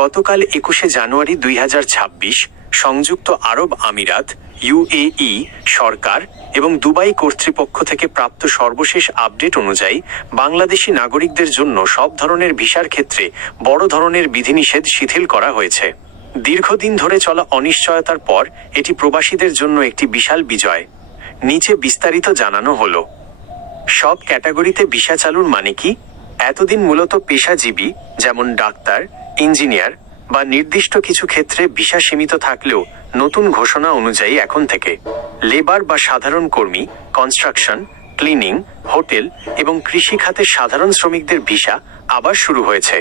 গতকাল ২১শে জানুয়ারি ২০২৬ সংযুক্ত আরব আমিরাত ইউএই সরকার এবং দুবাই কর্তৃপক্ষ থেকে প্রাপ্ত সর্বশেষ আপডেট অনুযায়ী বাংলাদেশি নাগরিকদের জন্য সব ধরনের ভিসার ক্ষেত্রে বড় ধরনের বিধিনিষেধ শিথিল করা হয়েছে। দীর্ঘদিন ধরে চলা অনিশ্চয়তার পর এটি প্রবাসীদের জন্য একটি বিশাল বিজয়। নিচে বিস্তারিত জানানো হলো। সব ক্যাটাগরিতে ভিসা চালুর মানে কি? এতদিন মূলত পেশাজীবী যেমন ডাক্তার, ইঞ্জিনিয়ার বা নির্দিষ্ট কিছু ক্ষেত্রে ভিসা সীমিত থাকলেও নতুন ঘোষণা অনুযায়ী এখন থেকে লেবার বা সাধারণ কর্মী, কনস্ট্রাকশন, ক্লিনিং, হোটেল এবং কৃষি খাতের সাধারণ শ্রমিকদের ভিসা আবার শুরু হয়েছে।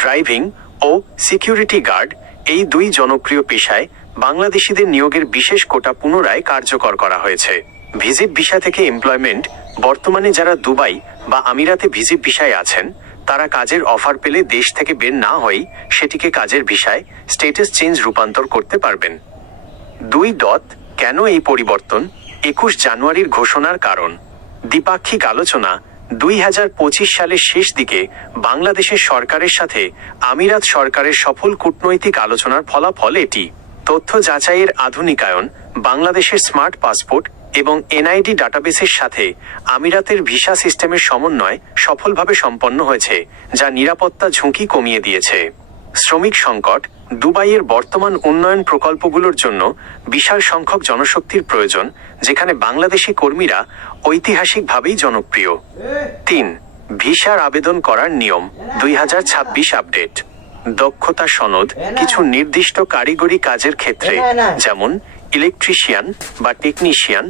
ড্রাইভিং ও সিকিউরিটি গার্ড এই দুই জনপ্রিয় পেশায় বাংলাদেশিদের নিয়োগের বিশেষ কোটা পুনরায় কার্যকর করা হয়েছে। ভিজিট ভিসা থেকে এমপ্লয়মেন্ট বর্তমানে যারা দুবাই বা আমিরাতে ভিজিট ভিসায় আছেন তারা কাজের অফার পেলে দেশ থেকে বের না হয়েই সেটিকে কাজের ভিসায় স্ট্যাটাস চেঞ্জ রূপান্তর করতে পারবেন। 2. কেন এই পরিবর্তন? ২১ জানুয়ারির ঘোষণার কারণ। দ্বিপাক্ষিক আলোচনা। ২০২৫ সালের শেষ দিকে বাংলাদেশের সরকারের সাথে আমিরাত সরকারের সফল কূটনৈতিক আলোচনার ফলাফল এটি। তথ্য যাচাইয়ের আধুনিকায়ন, বাংলাদেশের স্মার্ট পাসপোর্ট এবং এনআইডি ডাটাবেসের সাথে আমিরাতের ভিসা সিস্টেমের সমন্বয় সফলভাবে সম্পন্ন হয়েছে, যা নিরাপত্তা ঝুঁকি কমিয়ে দিয়েছে। শ্রমিক সংকট। দুবাইয়ের বর্তমান উন্নয়ন প্রকল্পগুলোর জন্য বিশাল সংখ্যক জনশক্তির প্রয়োজন, যেখানে বাংলাদেশি কর্মীরা ঐতিহাসিকভাবেই জনপ্রিয়। ৩. ভিসার আবেদন করার নিয়ম। ২০২৬ আপডেট। দক্ষতা সনদ। কিছু নির্দিষ্ট কারিগরি কাজের ক্ষেত্রে যেমন ইলেকট্রিশিয়ান বা টেকনিশিয়ান,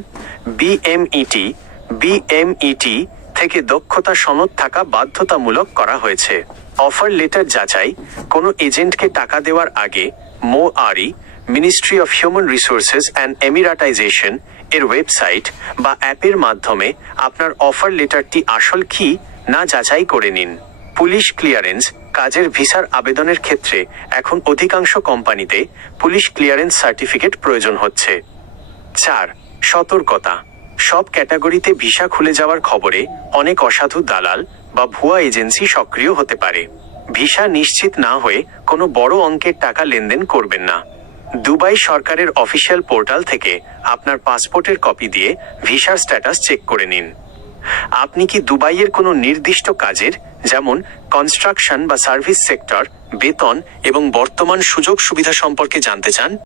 বিএমইটি থেকে দক্ষতা সনদ থাকা বাধ্যতামূলক করা হয়েছে। অফার লেটার যাচাই। কোনো এজেন্টকে টাকা দেওয়ার আগে MOARI ministry of human resources and Emiratisation এর ওয়েবসাইট বা অ্যাপের মাধ্যমে আপনার অফার লেটারটি আসল কি না যাচাই করে নিন। Police clearance. কাজের ভিসার আবেদনের ক্ষেত্রে এখন অধিকাংশ কোম্পানিতে পুলিশ ক্লিয়ারেন্স সার্টিফিকেট প্রয়োজন হচ্ছে। ৪. সতর্কতা। সব ক্যাটাগরিতে ভিসা খুলে যাওয়ার খবরে অনেক অসাধু দালাল বা ভুয়া এজেন্সি সক্রিয় হতে পারে। ভিসা নিশ্চিত না হয়ে কোনো বড় অঙ্কের টাকা লেনদেন করবেন না। দুবাই সরকারের অফিসিয়াল পোর্টাল থেকে আপনার পাসপোর্টের কপি দিয়ে ভিসার স্ট্যাটাস চেক করে নিন। আপনি কি দুবাইয়ের কোনো নির্দিষ্ট কাজের যেমন কনস্ট্রাকশন বা সার্ভিস সেক্টর, বেতন এবং বর্তমান সুযোগ সুবিধা সম্পর্কে জানতে চান?